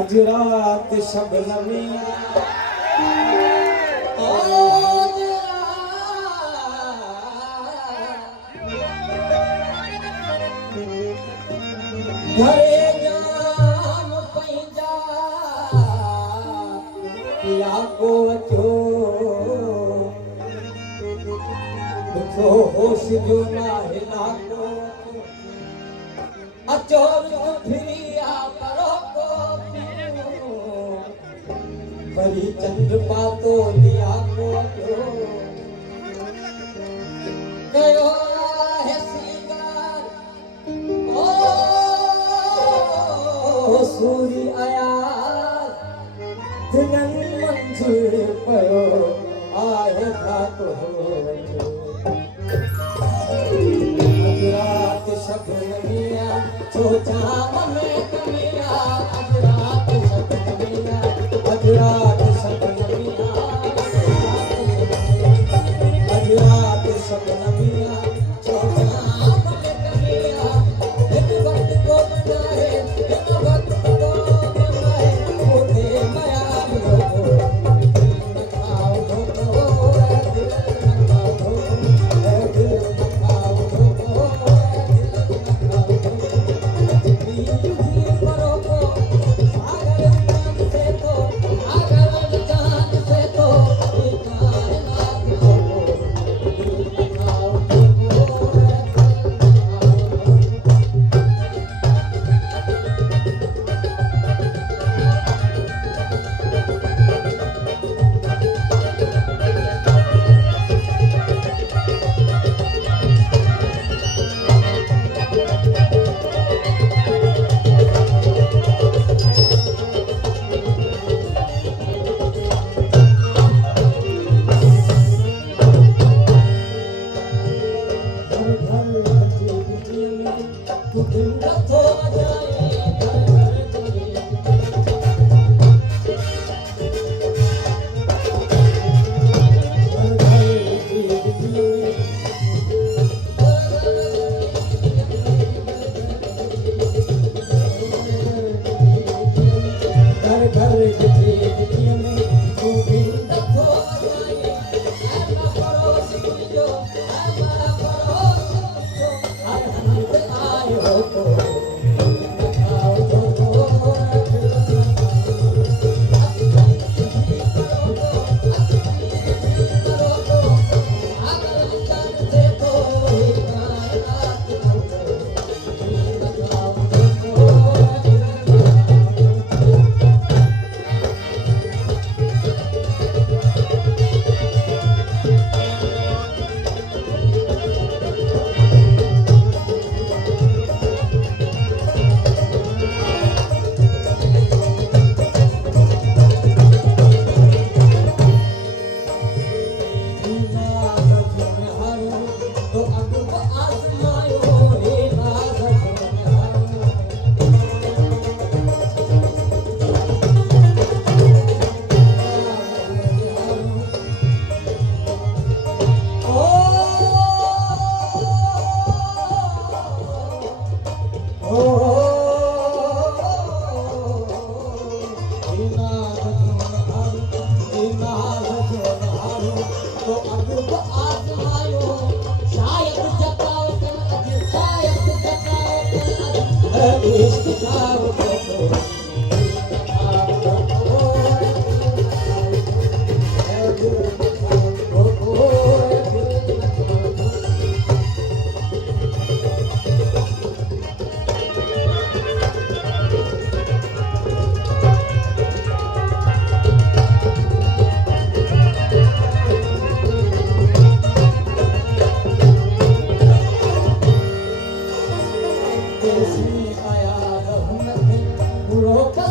अज रात शबनमी घरे जाम पैजा को अचो तो होश जो ना हिला को अचो फिरिया करो को बड़ी चंद्र पातो लिया को अचो गयो है सिंगार ओ सूरी आया दिनन मंझि पयो आए था तो रात शबनमिया सोचा में कमिया अज रात शबनमिया अज रात शबनमिया अज रात शबनमिया सोचा में कमिया एक वक्त को बनाए एक वक्त को बनाए होते माया Roca